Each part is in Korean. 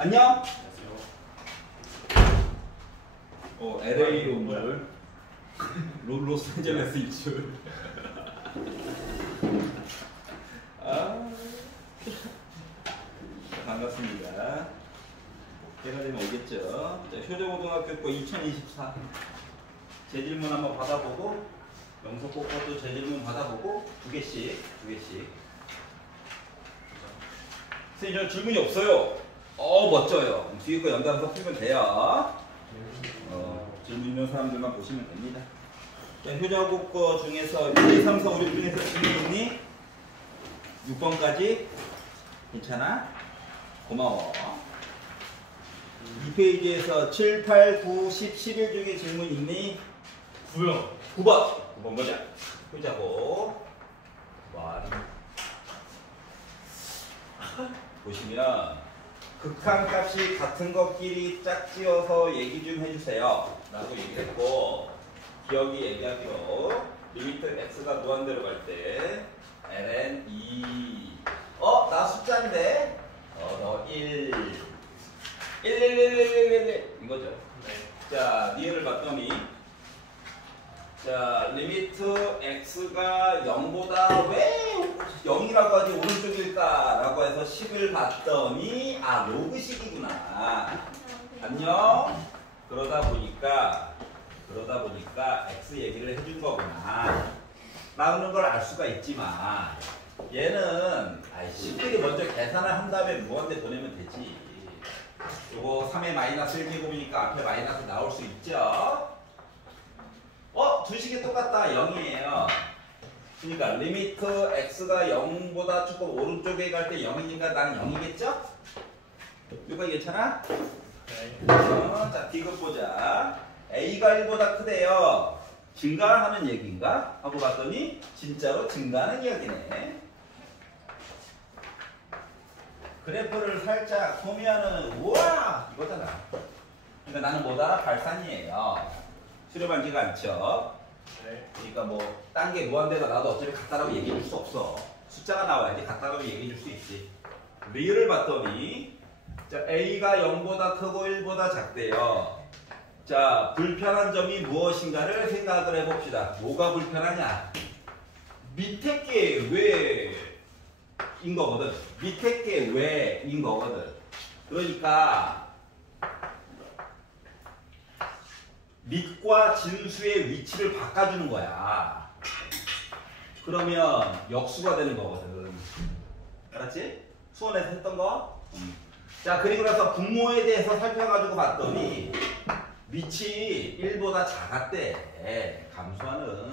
안녕. LA 온 줄. 로스앤젤레스인 줄. 반갑습니다. 때가 되면 오겠죠. 자, 효저고등학교 거 2024 제 질문 한번 받아보고 영석고 것도 제 질문 받아보고 두 개씩. 선생님 저 질문이 없어요. 멋져요. 뒤에 거 연달아서 풀면 돼요. 질문 있는 사람들만 보시면 됩니다. 자, 효자고 거 중에서 1, 2, 3, 4, 5, 6 중에서 질문 있니? 6번까지? 괜찮아? 고마워. 2페이지에서 7, 8, 9, 10, 11 중에 질문 있니? 9요. 9번 보자. 효자고. 보시면 극한값이 같은 것끼리 짝지어서 얘기 좀 해주세요 라고 얘기했고, 기억이 얘기하기로 리미트 x가 무한대로 갈 때 ln 2 나 숫자인데 너 1 이거죠. 네. 자, 니은을 봤더니 자, 리미트 x가 0보다 왜 0이라고 하지 오른쪽일까? 라고 해서 식을 봤더니 로그식이구나. 안녕? 그러다 보니까 x 얘기를 해준 거구나. 나오는 걸 알 수가 있지만 얘는 식들이 먼저 계산을 한 다음에 무한대 보내면 되지. 요거 3의 마이너스 1제곱이니까 앞에 마이너스 나올 수 있죠? 두 식이 똑같다. 0이에요. 그러니까 리미트 x가 0보다 조금 오른쪽에 갈 때 0이니까 나는 0이겠죠? 이거 괜찮아? 네. 자, 디귿 보자. a가 1보다 크대요. 증가하는 얘기인가? 하고 봤더니 진짜로 증가하는 이야기네. 그래프를 살짝 보면은 우와! 이거잖아. 그러니까 나는 뭐다? 발산이에요. 수렴하지가 않죠. 네. 그러니까 뭐 딴 게 무한대가 나도 어차피 같다라고 얘기해 줄 수 없어. 숫자가 나와야지 같다라고 얘기해 줄 수 있지. 리을을 봤더니 자, a가 0보다 크고 1보다 작대요. 자, 불편한 점이 무엇인가를 생각을 해봅시다. 뭐가 불편하냐? 밑에 게 왜인 거거든. 밑에 게 왜인 거거든. 그러니까 밑과 진수의 위치를 바꿔주는 거야. 그러면 역수가 되는 거거든. 알았지? 수원에서 했던 거? 자, 그리고 나서 분모에 대해서 살펴가지고 봤더니 밑이 1보다 작았대. 감수하는.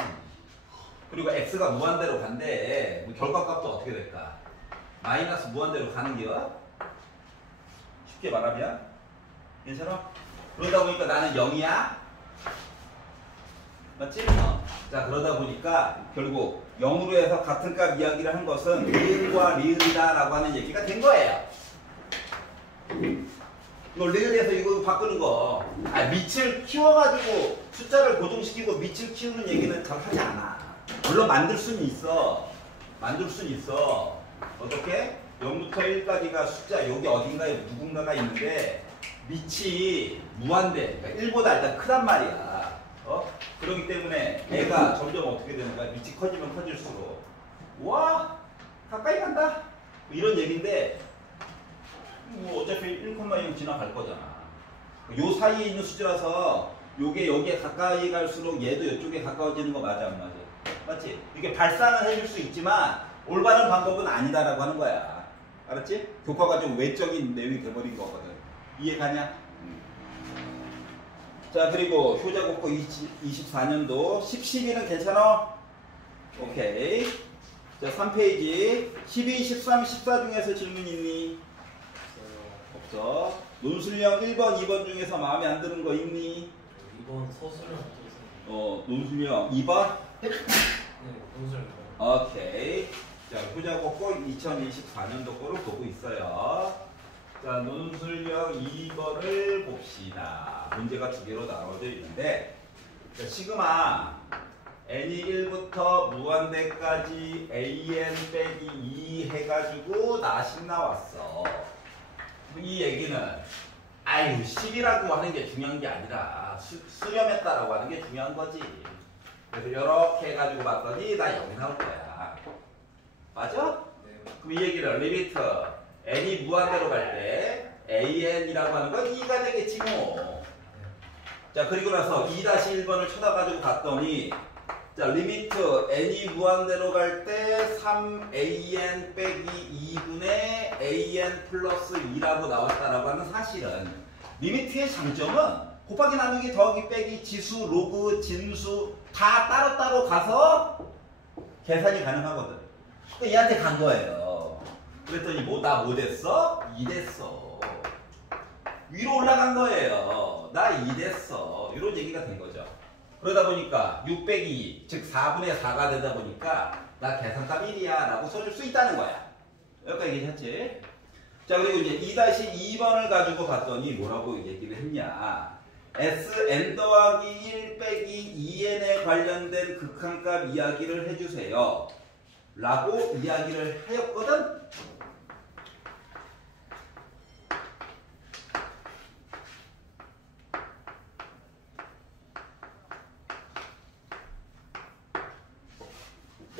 그리고 x가 무한대로 간대. 결과값도 어떻게 될까? 마이너스 무한대로 가는 게야? 쉽게 말하면. 괜찮아? 그러다 보니까 나는 0이야? 맞지? 자, 그러다 보니까 결국 0으로 해서 같은 값 이야기를 한 것은 리을과 리을이다 라고 하는 얘기가 된 거예요. 이거 리을에서 이거 바꾸는 거. 밑을 키워가지고 숫자를 고정시키고 밑을 키우는 얘기는 잘 하지 않아. 물론 만들 수는 있어. 어떻게? 0부터 1까지가 숫자 여기 어딘가에 누군가가 있는데 밑이 무한대. 그러니까 1보다 일단 크단 말이야. 그렇기 때문에 애가 점점 어떻게 되는 거야? 밑이 커지면 커질수록 와 가까이 간다 이런 얘기인데 뭐 어차피 1,0 지나갈 거잖아. 요 사이에 있는 숫자라서 요게 여기에 가까이 갈수록 얘도 이쪽에 가까워지는 거 맞아 안 맞아? 맞지? 이게 발산을 해줄 수 있지만 올바른 방법은 아니다라고 하는 거야. 알았지? 교과가 좀 외적인 내용이 돼버린 거거든. 이해가냐? 자, 그리고 효자국고 24년도 10, 12는 괜찮아? 오케이. 자, 3페이지 12, 13, 14 중에서 질문 있니? 없어. 논술형 1번, 2번 중에서 마음에 안 드는 거 있니? 2번 서술형 어떠세요? 논술형 2번? 네, 논술형. 오케이. 자, 효자국고 2024년도 거를 보고 있어요. 자, 논술형 2번을 봅시다. 문제가 두 개로 나눠져 있는데, 자, 시그마 n이 1부터 무한대까지 an 빼기 2 해가지고 나씩 나왔어. 이 이 얘기는 아유 10이라고 하는 게 중요한 게 아니라 수렴했다라고 하는 게 중요한 거지. 그래서 이렇게 해가지고 봤더니 나 0이 나올 거야. 맞아? 네. 그럼 이 얘기를 리미트 n이 무한대로 갈 때 an이라고 하는 건 2가 되겠지 뭐. 자 그리고 나서 2-1번을 쳐다가지고 봤더니 자 리미트 n이 무한대로 갈 때 3an 빼기 2분의 an 플러스 2라고 나왔다라고 하는 사실은 리미트의 장점은 곱하기 나누기 더하기 빼기 지수 로그 진수 다 따로따로 가서 계산이 가능하거든. 그러니까 얘한테 간 거예요. 그랬더니 나 뭐 됐어? 2 됐어. 위로 올라간 거예요. 나 2 됐어. 이런 얘기가 된 거죠. 그러다 보니까 6 빼기 2, 즉 4분의 4가 되다 보니까 나 계산값 1이야 라고 써줄 수 있다는 거야. 여기까지 얘기했지? 자 그리고 이제 2-2번을 가지고 봤더니 뭐라고 얘기를 했냐. Sn 더하기 1 빼기 2n에 관련된 극한값 이야기를 해주세요 라고 이야기를 하였거든.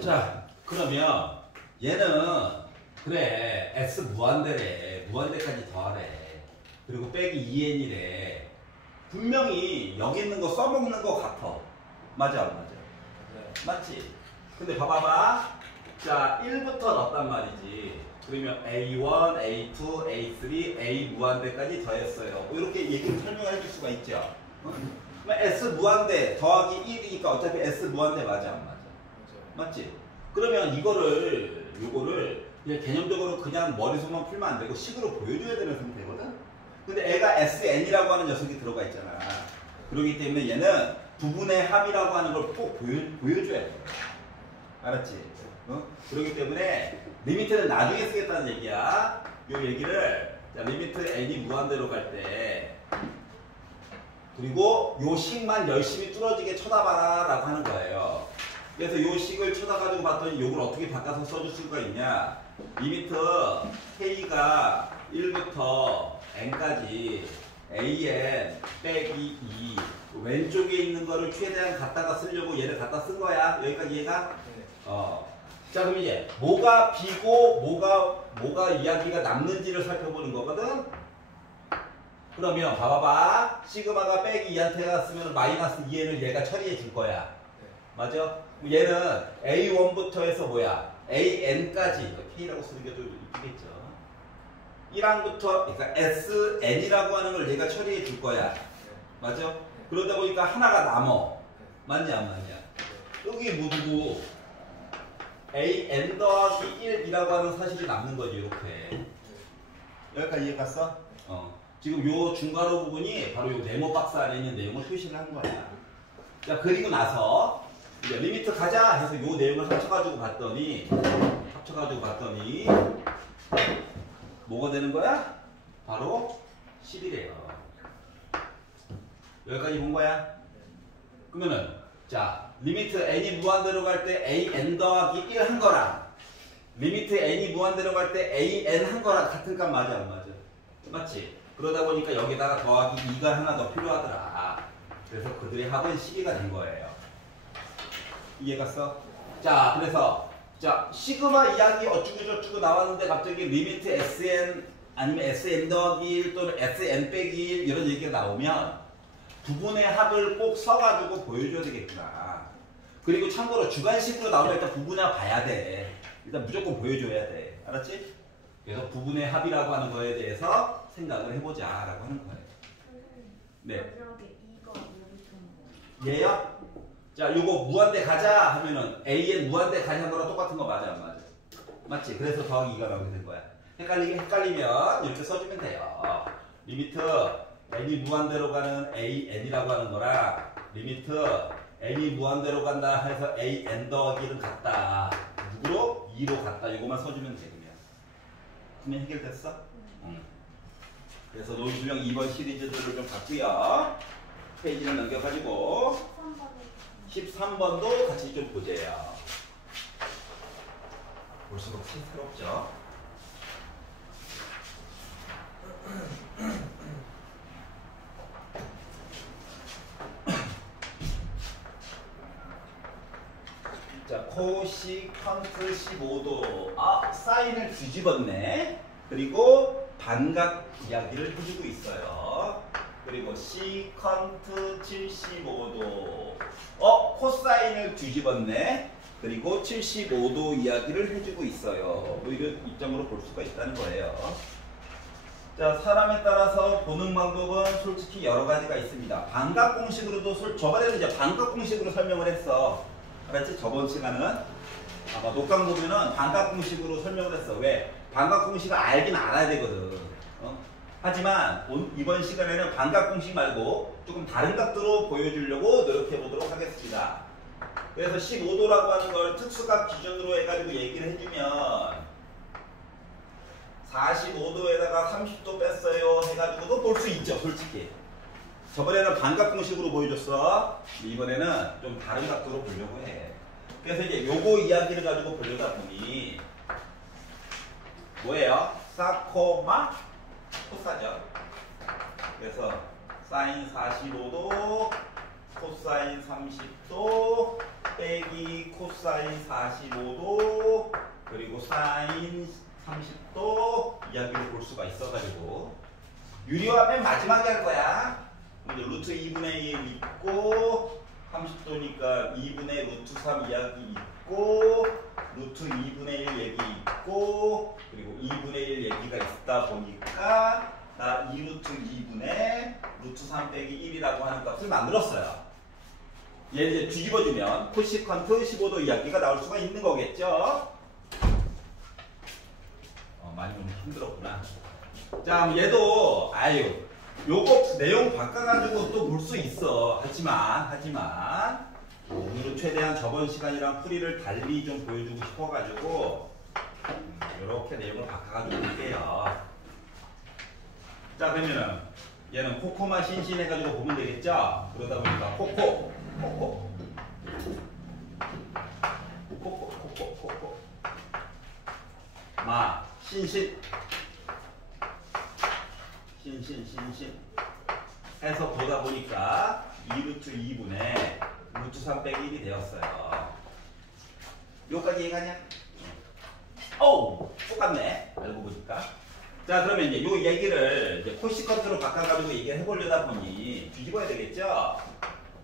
자 그러면 얘는 그래 S 무한대래. 무한대까지 더하래. 그리고 빼기 2n이래. 분명히 여기 있는 거 써먹는 거 같아. 맞아 안 맞아? 네. 맞지? 근데 봐봐봐. 자 1부터 넣었단 말이지. 그러면 A1, A2, A3, A 무한대까지 더했어요. 이렇게 얘기를 설명해 줄 수가 있죠. 그럼 S 무한대 더하기 1이니까 어차피 S 무한대 맞아 안 맞아? 맞지? 그러면 요거를 그냥 개념적으로 그냥 머릿속만 풀면 안 되고 식으로 보여줘야 되는 상태거든? 근데 애가 SN이라고 하는 녀석이 들어가 있잖아. 그렇기 때문에 얘는 부분의 합이라고 하는 걸 꼭 보여줘야 돼. 알았지? 그렇기 때문에 리미트는 나중에 쓰겠다는 얘기야. 요 얘기를 자, 리미트 n이 무한대로 갈 때 그리고 요 식만 열심히 뚫어지게 쳐다봐라 라고 하는 거예요. 그래서 요 식을 쳐다가지고 봤더니 요걸 어떻게 바꿔서 써줄 수가 있냐. 리미트 k가 1부터 n까지 an 빼기 2 왼쪽에 있는 거를 최대한 갖다가 쓰려고 얘를 갖다 쓴 거야. 여기까지 이해가? 네. 자 그럼 이제 뭐가 b고 뭐가 이야기가 남는지를 살펴보는 거거든. 그러면 봐봐봐. 시그마가 빼기 2한테 갔으면 마이너스 2n을 얘가 처리해 줄 거야. 네. 맞아? 얘는 A1부터 해서 뭐야? AN까지 K라고 쓰는 게 더 이쁘겠죠. 1항부터 그러니까 SN이라고 하는 걸 얘가 처리해 줄 거야. 네. 맞아? 네. 그러다 보니까 하나가 남어. 네. 맞냐 안 맞냐? 네. 여기 모두고 AN 더하기 1이라고 하는 사실이 남는 거지 이렇게. 네. 여기까지 이해 갔어? 지금 요 중괄호 부분이 바로 요 네모 박스 안에 있는 내용을 표시를 한 거야. 자 그리고 나서 이제 리미트 가자 해서 요 내용을 합쳐가지고 봤더니 뭐가 되는 거야? 바로 10이래요. 여기까지 본 거야? 그러면은 자 리미트 n이 무한대로 갈 때 an 더하기 1 한 거랑 리미트 n이 무한대로 갈 때 an 한 거랑 같은 값 맞아 안 맞아? 맞지? 그러다 보니까 여기다가 더하기 2가 하나 더 필요하더라. 그래서 그들의 합은 12가 된 거예요. 이해 갔어? 자 그래서 자 시그마 이야기 어쩌고저쩌고 나왔는데 갑자기 리미트 sn 아니면 sn 더하기 1 또는 sn 빼기 1 이런 얘기가 나오면 부분의 합을 꼭 써가지고 보여줘야 되겠구나. 그리고 참고로 주관식으로 나오면 일단 부분의 합 봐야 돼. 일단 무조건 보여줘야 돼. 알았지? 그래서 부분의 합이라고 하는 거에 대해서 생각을 해보자 라고 하는 거예요. 네. 얘요? 자 요거 무한대 가자 하면은 AN 무한대 가자 거랑 똑같은 거 맞아 안 맞아? 맞지? 그래서 더하기 2가 나오게 된 거야. 헷갈리면 이렇게 써주면 돼요. 리미트 n이 무한대로 가는 an이라고 하는 거랑 리미트 n이 무한대로 간다 해서 an 더하기 1은 같다. 누구로? 2로 같다. 이거만 써주면 되겠네요. 그러면 해결됐어? 그래서 논술형 2번 시리즈들을 좀 봤고요. 페이지를 넘겨가지고 13번도 같이 좀 보세요. 볼수록 새롭죠? 코시컨트 15도. 아, 사인을 뒤집었네. 그리고 반각 이야기를 해주고 있어요. 그리고 시컨트 75도. 코사인을 뒤집었네. 그리고 75도 이야기를 해주고 있어요. 뭐 이런 입장으로 볼 수가 있다는 거예요. 자, 사람에 따라서 보는 방법은 솔직히 여러 가지가 있습니다. 반각 공식으로도 저번에는 이제 반각 공식으로 설명을 했어. 알았지? 저번 시간은 아마 녹강 보면은 반각 공식으로 설명을 했어. 왜? 반각 공식을 알긴 알아야 되거든. 하지만 이번 시간에는 반각 공식 말고 조금 다른 각도로 보여주려고 노력해 보도록 하겠습니다. 그래서 15도라고 하는 걸 특수각 기준으로 해가지고 얘기를 해주면 45도에다가 30도 뺐어요 해가지고도 볼 수 있죠, 솔직히. 저번에는 반각 공식으로 보여줬어. 이번에는 좀 다른 각도로 보려고 해. 그래서 이제 요거 이야기를 가지고 보려다 보니 뭐예요? 사코마 코사죠. 그래서 사인 45도 코사인 30도 빼기 코사인 45도 그리고 사인 30도 이야기를 볼 수가 있어가지고 유리화 맨 마지막에 할 거야. 이제 루트 2분의 1 있고 30도니까 2분의 루트 3 이야기 있고 루트 2분의 1 얘기 있고 그리고 2분의 1 얘기가 있다 보니까 나 2루트 2분의 루트 3 빼기 1이라고 하는 값을 만들었어요. 얘를 이제 뒤집어주면 코시컨트 15도 이야기가 나올 수가 있는 거겠죠. 많이 좀 힘들었구나. 자, 얘도 요거 내용 바꿔가지고 또 볼 수 있어. 하지만 오늘은 최대한 저번 시간이랑 풀이를 달리 좀 보여주고 싶어가지고 이렇게 내용을 바꿔가지고 볼게요. 자, 그러면은 얘는 코코마 신신 해가지고 보면 되겠죠? 그러다 보니까 코코 마 신신 해서 보다 보니까 2루트 2분의 루트 3 빼기 1이 되었어요. 여기까지 이해가냐? 똑같네. 알고 보니까. 자, 그러면 이제 요 얘기를 이제 코시컨트로 바꿔가지고 얘기를 해보려다 보니 뒤집어야 되겠죠?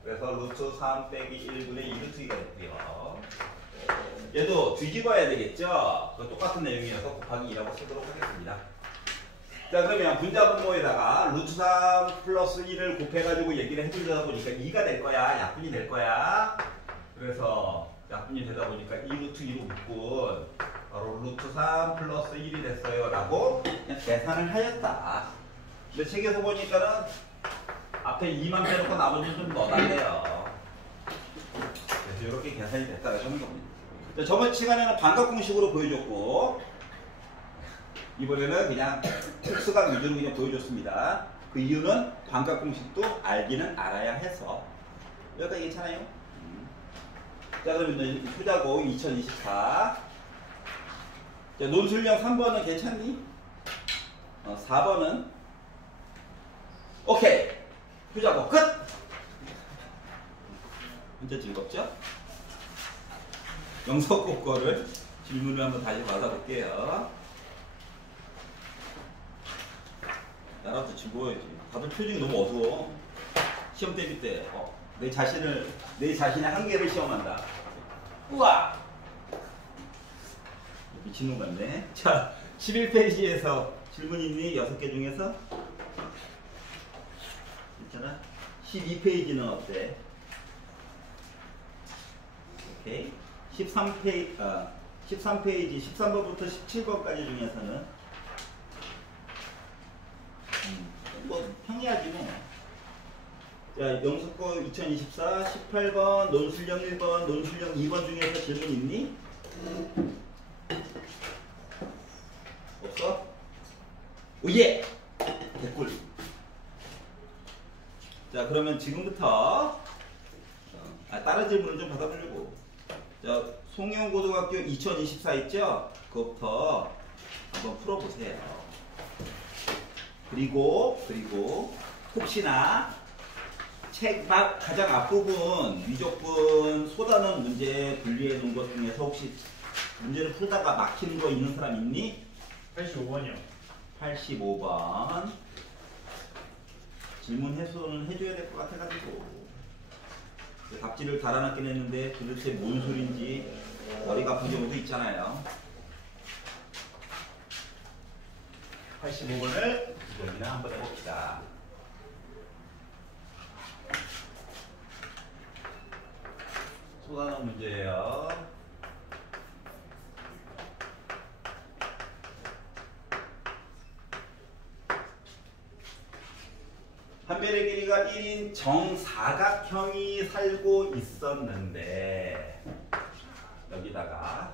그래서 루트 3 빼기 1분의 2루트 2가 됐고요. 얘도 뒤집어야 되겠죠? 똑같은 내용이어서 곱하기 2라고 쓰도록 하겠습니다. 자, 그러면 분자분모에다가 루트 3 플러스 1을 곱해가지고 얘기를 해주려다 보니까 2가 될 거야. 약분이 될 거야. 그래서 약분이 되다 보니까 2루트 2로 묶은 바로 루트 3 플러스 1이 됐어요. 라고 그냥 계산을 하였다. 근데 책에서 보니까는 앞에 2만 빼놓고 나머지는 좀 넣어달래요. 그래서 이렇게 계산이 됐다고 하는 겁니다. 자, 저번 시간에는 반각 공식으로 보여줬고 이번에는 그냥 특수각 위주로 그냥 보여줬습니다. 그 이유는 반각 공식도 알기는 알아야 해서. 여기까지 괜찮아요? 자, 그러면 표자고 2024. 자, 논술형 3번은 괜찮니? 4번은 오케이. 표자고 끝. 진짜 즐겁죠? 영석고 거를 질문을 한번 다시 받아볼게요. 나라도 즐거워야지. 다들 표정이 너무 어두워. 시험 대비 때 내 자신의 한계를 시험한다. 우와! 미친놈 같네. 자, 11페이지에서 질문 있니? 6개 중에서? 괜찮아? 12페이지는 어때? 오케이. 13페이지 13번부터 17번까지 중에서는 뭐 평이하지 뭐. 자, 영수거 2024 18번 논술형 1번 논술형 2번 중에서 질문 있니? 없어? 오예! 개꿀. 자, 그러면 지금부터 다른 질문을 좀 받아보려고. 자, 송영고등학교 2024 있죠? 그것부터 한번 풀어보세요. 그리고 혹시나 책 가장 앞부분 위적분 쏟아놓은 문제 분리해 놓은 것 중에서 혹시 문제를 풀다가 막히는 거 있는 사람 있니? 85번이요. 85번. 질문 해소는 해줘야 될 것 같아가지고 답지를 달아놨긴 했는데 도대체 뭔 소린지 머리가 아픈 경우도 있잖아요. 85번을 이번이나 한번 해봅시다. 쏟아놓은 문제예요. 한 변의 길이가 1인 정사각형이 살고 있었는데 여기다가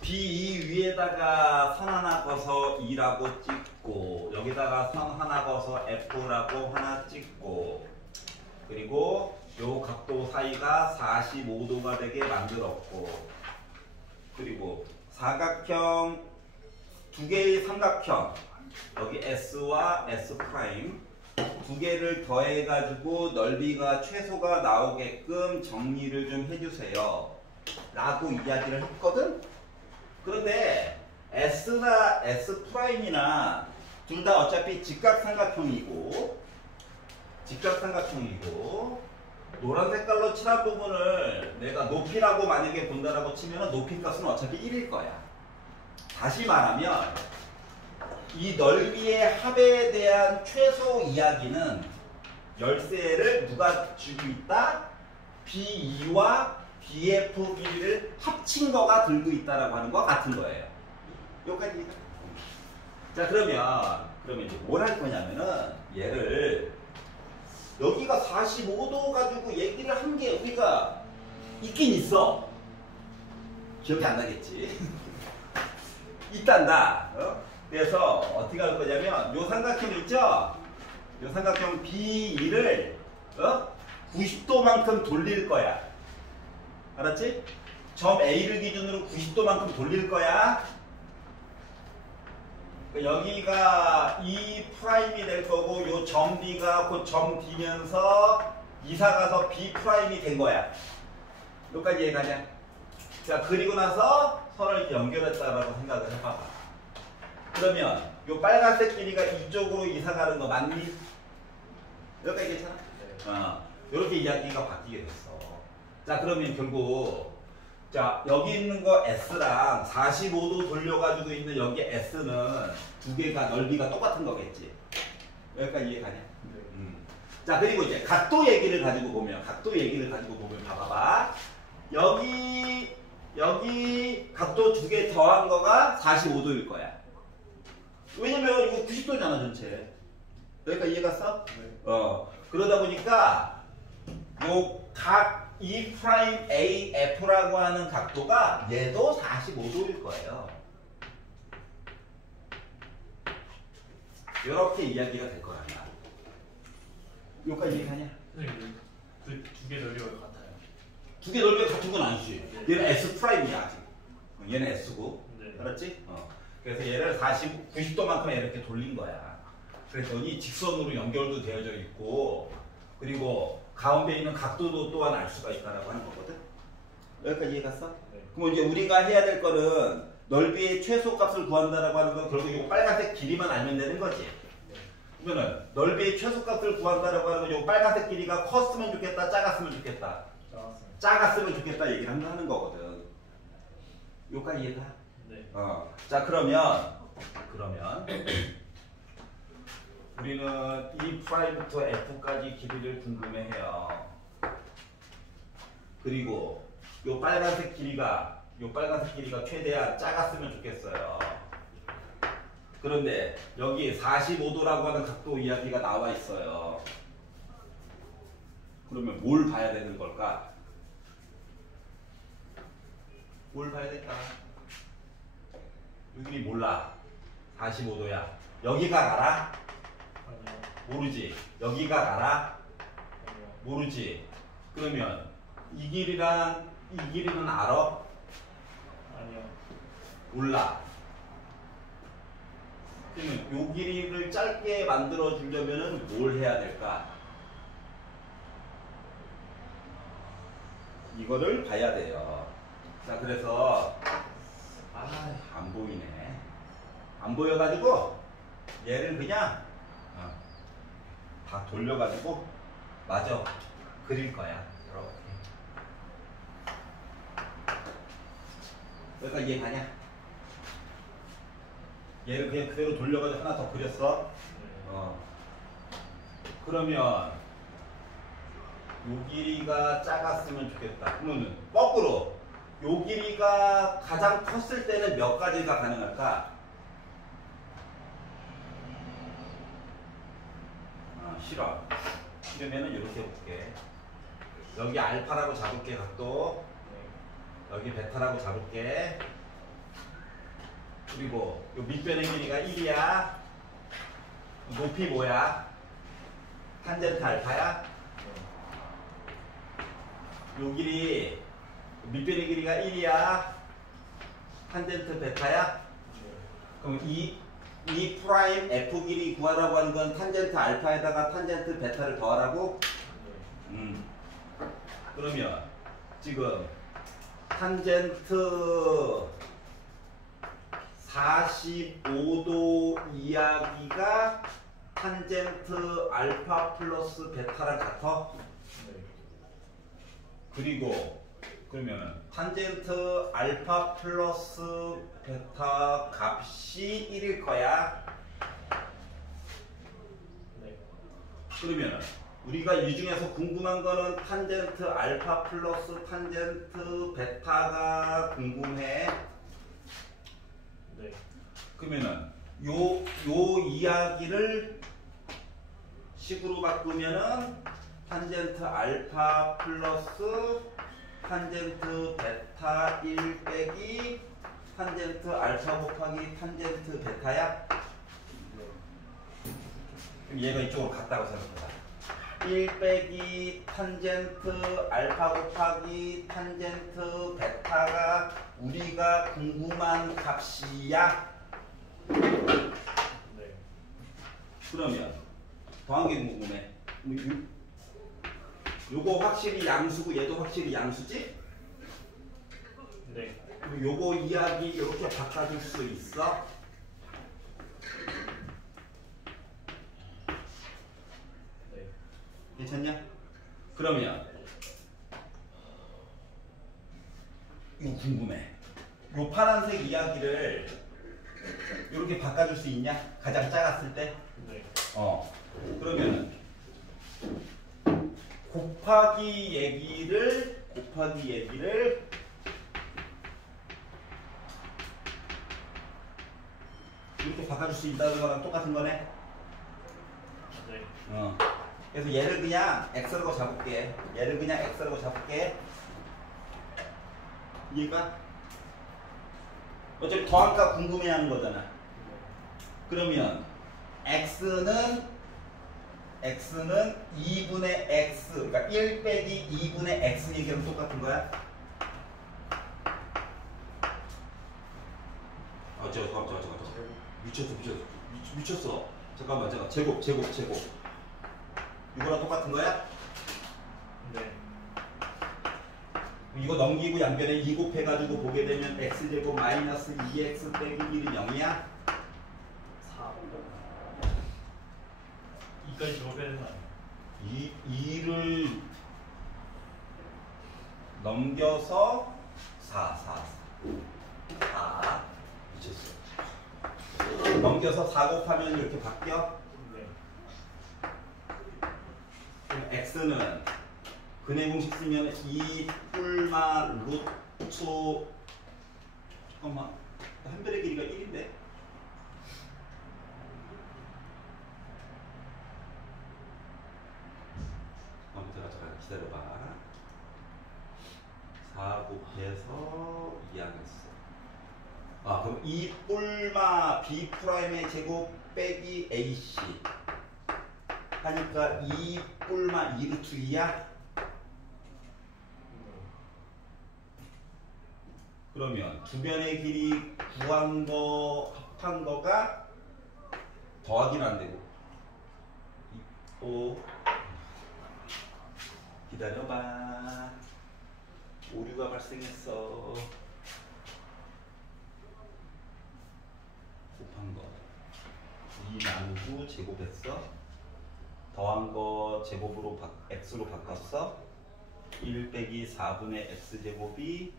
B 위에다가 선 하나 그어서 2라고 찍고 여기다가 선 하나 그어서 F라고 하나 찍고 그리고 요 각도 사이가 45도가 되게 만들었고 그리고 사각형 두 개의 삼각형 여기 S와 S' 두 개를 더해 가지고 넓이가 최소가 나오게끔 정리를 좀 해주세요 라고 이야기를 했거든. 그런데 S나 S'이나 둘 다 어차피 직각삼각형이고 노란 색깔로 칠한 부분을 내가 높이라고 만약에 본다라고 치면 높이 값은 어차피 1일 거야. 다시 말하면 이 넓이의 합에 대한 최소 이야기는 열쇠를 누가 쥐고 있다? B2와 BF 길이를 합친 거가 들고 있다라고 하는 거 같은 거예요. 여기까지. 자 그러면 이제 뭘 할 거냐면은 얘를 여기가 45도 가지고 얘기를 한 게 우리가 있긴 있어. 기억이 안 나겠지? 있단다. 그래서 어떻게 할 거냐면 요 삼각형 있죠? 요 삼각형 B2를 90도만큼 돌릴 거야. 알았지? 점 A를 기준으로 90도만큼 돌릴 거야. 여기가 E'이 될 거고 요 점 B가 곧 점 D면서 이사가서 B'이 된 거야. 여기까지 이해가냐? 자 그리고 나서 선을 이렇게 연결했다라고 생각을 해봐봐. 그러면 요 빨간색 길이가 이쪽으로 이사가는 거 맞니? 여기까지 괜찮아? 이렇게 이야기가 바뀌게 됐어. 자 그러면 결국 자 여기 있는 거 S랑 45도 돌려가지고 있는 여기 S는 두 개가 넓이가 똑같은 거겠지. 여기까지 이해가냐? 자 그리고 이제 각도 얘기를 가지고 보면 봐봐봐. 여기 각도 두 개 더한 거가 45도일 거야. 왜냐면 이거 90도잖아 전체. 여기까지 이해 갔어? 네. 그러다 보니까 요 각 E'AF라고 하는 각도가 얘도 45도일 거예요. 이렇게 이야기가 될 거란 말이야. 여기까지 이해하냐? 선생님 그 두 개 넓이가 같아요. 두 개 넓이가 같은 건 아니지. 네. 얘는 S'이야 아직. 얘는 S고. 네. 알았지? 그래서 얘를 90도만큼 이렇게 돌린 거야. 그랬더니 직선으로 연결도 되어져 있고 그리고 가운데 있는 각도도 또한 알 수가 있다라고 하는 거거든. 여기까지 이해 갔어? 네. 그럼 이제 우리가 해야 될 거는 넓이의 최소값을 구한다라고 하는 건 결국 이 빨간색 길이만 알면 되는 거지. 네. 그러면은 넓이의 최소값을 구한다라고 하는 건 이 빨간색 길이가 컸으면 좋겠다, 작았으면 좋겠다. 작았으면 좋겠다 얘기를 하는 거거든. 여기까지 이해가? 네. 자 그러면 우리는 E'부터 F까지 길이를 궁금해해요. 그리고 요 빨간색 길이가 최대한 작았으면 좋겠어요. 그런데 여기 45도라고 하는 각도 이야기가 나와 있어요. 그러면 뭘 봐야 되는 걸까? 뭘 봐야 될까? 여기 몰라. 45도야. 여기가 알아? 아니요. 모르지. 여기가 알아? 아니요. 모르지. 그러면 이 길이는 알아? 아니요. 몰라. 그러면 요 길이를 짧게 만들어 주려면은 뭘 해야 될까? 이거를 봐야 돼요. 자, 그래서 안 보이네. 안 보여가지고 얘를 그냥 다 돌려가지고 마저 그릴 거야. 이렇게. 그러니까 이해가냐? 얘를 그냥 그대로 돌려가지고 하나 더 그렸어. 그러면 요 길이가 작았으면 좋겠다. 그러면 거꾸로 요 길이가 가장 컸을 때는 몇 가지가 가능할까? 싫어. 그러면은 이렇게 해볼게. 여기 알파라고 잡을게, 각도. 여기 베타라고 잡을게. 그리고 요 밑변의 길이가 1이야. 높이 뭐야? 탄젠트 알파야? 요 길이 밑변의 길이가 1이야. 탄젠트 베타야? 그럼 이 프라임 F 길이 구하라고 하는 건 탄젠트 알파에다가 탄젠트 베타를 더하라고? 그러면 지금 탄젠트 45도 이야기가 탄젠트 알파 플러스 베타랑 같아? 그리고 그러면 탄젠트 알파 플러스 베타 값이 1일 거야. 그러면 우리가 이 중에서 궁금한 거는 탄젠트 알파 플러스 탄젠트 베타가 궁금해. 그러면은 요 이야기를 식으로 바꾸면은 탄젠트 알파 플러스 탄젠트 베타 1 빼기 탄젠트 알파 곱하기 탄젠트 베타야? 그럼 얘가 이쪽으로 갔다고 생각해봐. 1 빼기 탄젠트 알파 곱하기 탄젠트 베타가 우리가 궁금한 값이야? 그러면 더한 게 궁금해. 요거 확실히 양수고 얘도 확실히 양수지? 네. 그럼 요거 이야기 이렇게 바꿔줄 수 있어? 네. 괜찮냐? 그러면 이거 궁금해. 요 파란색 이야기를 이렇게 바꿔줄 수 있냐? 가장 작았을 때? 네. 그러면 곱하기 얘기를 이렇게 바꿔줄 수 있다는 거랑 똑같은 거네? 네. 그래서 얘를 그냥 x라고 잡을게. 이해가? 어차피 더한값 궁금해하는 거잖아. 그러면 x는 2분의 x, 그러니까 1 빼기 2분의 x 얘기하면 똑같은 거야? 잠깐만. 미쳤어. 잠깐만. 제곱. 이거랑 똑같은 거야? 네. 이거 넘기고 양변에 2 곱해가지고 보게 되면 x제곱 마이너스 2x 빼기 1은 0이야? 4. 2까지 적어야 되는 거 아니에요? 2를 넘겨서 4 미쳤어. 넘겨서 4 곱하면 이렇게 바뀌어? 네. 그럼 x는 근의 공식 쓰면 2 뿔마 루트 잠깐만 한 별의 길이가 1인데? 잠깐 기다려봐. 4 곱해서 2하겠어. 그럼 2 뿔마 b 프라임의 제곱 빼기 ac 하니까 2 뿔마 2 루트 2야? 그러면 두 변의 길이 구한 거 합한 거가 더하기는 안 되고. 5 기다려봐. 오류가 발생했어. 곱한 거 2 나누고 제곱했어. 더한 거 제곱으로 x로 바꿨어. 1 빼기 4분의 x제곱이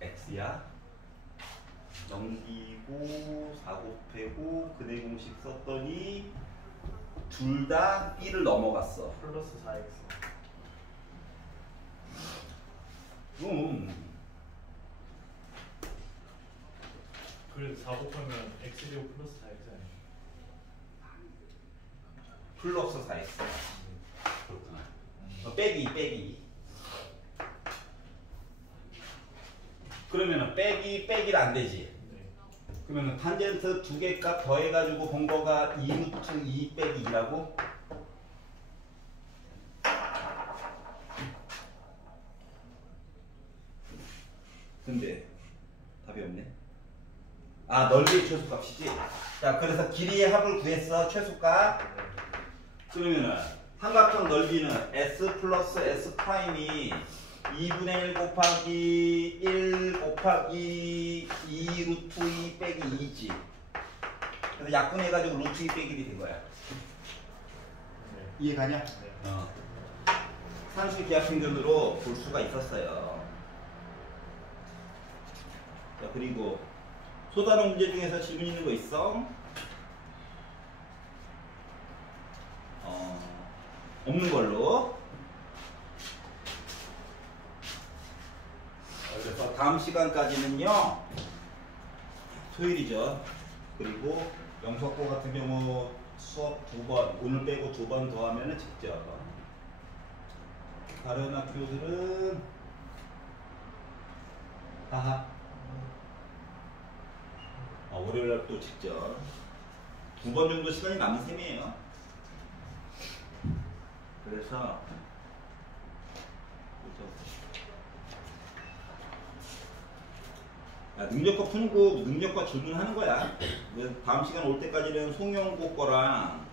x야. 넘기고 4 곱하고 근의 공식 썼더니 둘 다 b를 넘어갔어. 플러스 4x. 그래서 4 곱하면 x제곱 플러스 4x 아니에요? 플러스 4x. 그렇구나. 빼기. 그러면은 빼기는 안 되지. 네. 그러면은 탄젠트 두 개 값 더해가지고 본 거가 2 루트 2 빼기 2라고? 근데 답이 없네. 아, 넓이의 최소값이지. 자, 그래서 길이의 합을 구했어. 최소값. 그러면은 삼각형 넓이는 s 플러스 s 프라임이 2분의 1 곱하기 1 곱하기 2 루트 2 빼기 2지. 그래서 약분해가지고 루트 2 빼기 1이 된 거야. 네. 이해가냐? 네. 산수 기하평균으로 볼 수가 있었어요. 자, 그리고 소단원 문제 중에서 질문 있는 거 있어? 없는 걸로. 그래서 다음 시간까지는요, 토요일이죠. 그리고 영석고 같은 경우 수업 2번, 오늘 빼고 2번 더 하면은 직접. 다른 학교들은 하하. 월요일날 또 직접 2번 정도 시간이 남은 셈이에요. 그래서 능력과 푸고 능력과 질문하는 거야. 다음 시간 올 때까지는 송영고 거랑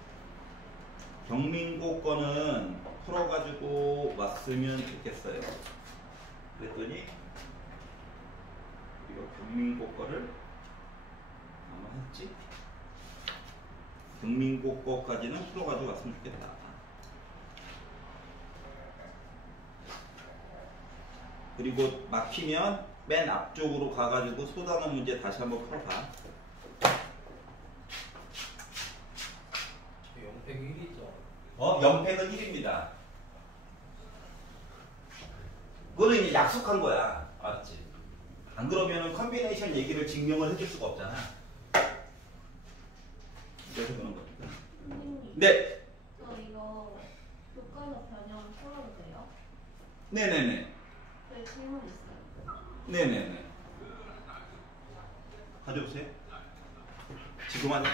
경민고 거는 풀어가지고 왔으면 좋겠어요. 그랬더니 이거 경민고 거를 아마 했지? 경민고 거까지는 풀어가지고 왔으면 좋겠다. 그리고 막히면 맨 앞쪽으로 가가지고 소단원 문제 다시 한번 풀어봐. 저 0팩 1이죠. 0팩은 1입니다. 그거는 이제 약속한 거야. 알았지? 안 그러면은 컨비네이션 얘기를 증명을 해줄 수가 없잖아. 그래서 그런 겁니다. 선생님, 네. 저 이거 교과서 변형 풀어도 돼요? 네네네. 네, 질문 있어요. 네네네. 가져오세요. 지금 하자.